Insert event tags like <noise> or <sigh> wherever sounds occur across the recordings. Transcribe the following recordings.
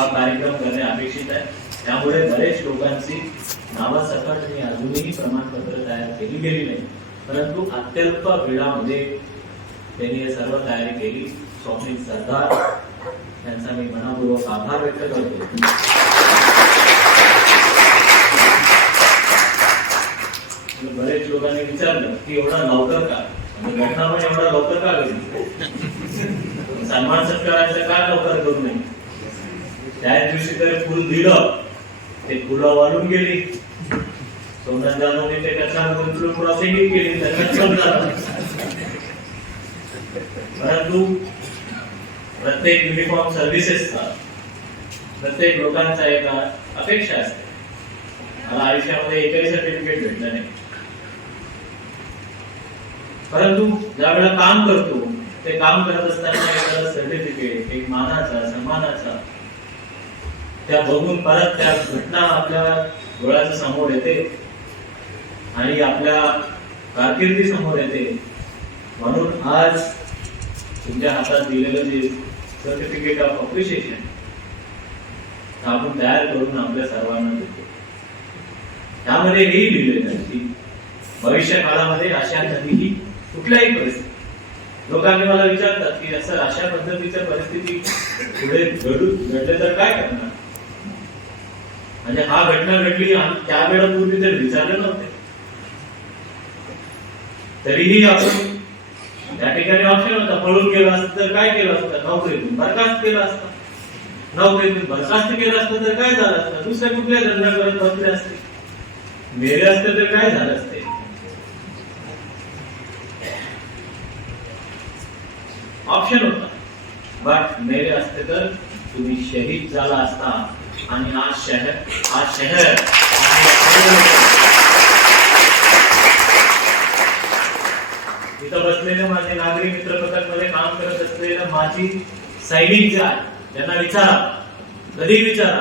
हा कार्यक्रम करणे अपेक्षित आहे. त्यामुळे बरेच लोकांची नावासकट आणि अजूनही प्रमाणपत्र तयार केली गेली नाही. परंतु अत्यल्प वेळामध्ये त्यांनी हे सर्व तयारी केली. स्वामी सरदार त्यांचा मी मनापूर्वक आभार व्यक्त करतो. बरेच लोकांनी विचारलं की एवढा लवकर का? म्हणजे घटना पण एवढा लवकर का घडली <laughs> सन्मान सत्काराचं का लवकर करू नये? त्या दिवशी तरी फुल दिलं. ते फुलं वाढून गेली. सोमनाथ जाधवने ते कसा गुंतवणूक क्रॉसिंग केली. त्याच्यात परंतु प्रत्येक युनिफॉर्म सर्व्हिसेसचा प्रत्येक लोकांचा एक अपेक्षा असते. मला आयुष्यामध्ये एकही सर्टिफिकेट भेटलं नाही. परंतु ज्या वेळेला काम करतो ते काम करत असताना एखादा सर्टिफिकेट एक मानाचा सन्मानाचा त्या बघून परत त्या घटना आपल्या डोळ्याच्या समोर येते. आणि आपल्या कारकिर्दी समोर येते. म्हणून आज तुमच्या हातात दिलेलं जे सर्टिफिकेट ऑफ अप्रिशिएशन आपण तयार करून आपल्या सर्वांना देतो. त्यामध्ये हेही लिहिलेलं आहे की भविष्य काळामध्ये अशा कधीही कुठल्याही परिस्थिती लोकांनी मला विचारतात की असं अशा पद्धतीच्या परिस्थिती पुढे घडू घडले तर काय करणार? म्हणजे हा घटना घडली आणि त्या वेळापूर्वी तर विचारले नव्हते. तरीही आपण त्या ठिकाणी ऑप्शन होता. पळून गेला असतं तर काय केलं असतं? नोकरीतून बरखास्त केलं असतं. नोकरीतून बरखास्त केलं असतं तर काय झालं असतं? दुसऱ्या कुठल्या धंदा करत बसले असते? मेले असते तर काय झालं असते? ऑप्शन होता. बट मेले असते तर तुम्ही शहीद झाला असता. आणि आज शहर आज शहर। इथं बसलेले माझे मध्ये काम करत असलेले माझी सैनिक जे आहे त्यांना विचारा कधी विचारा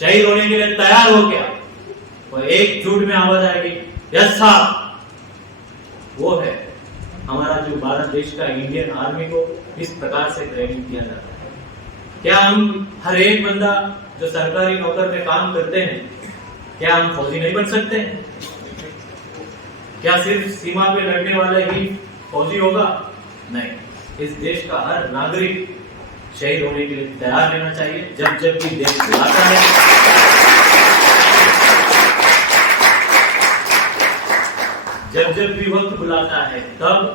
शहीद होने के लिए तैयार हो क्या एक झूठ में आवाज़ आएगी, यस वो है हमारा जो भारत देश का इंडियन आर्मी को इस प्रकार से ट्रेनिंग किया जाता है। क्या हम हर एक बंदा जो सरकारी नौकर में काम करते हैं, क्या हम फौजी नहीं बन सकते? हैं क्या सिर्फ़ सीमा पे लड़ने वाला ही फौजी होगा? नहीं। इस देश का हर नागरिक शहीद होने के लिए तैयार रहना चाहिए, जब जब भी देश बुलाता है। जब जब भी वक्त बुलाता है, तब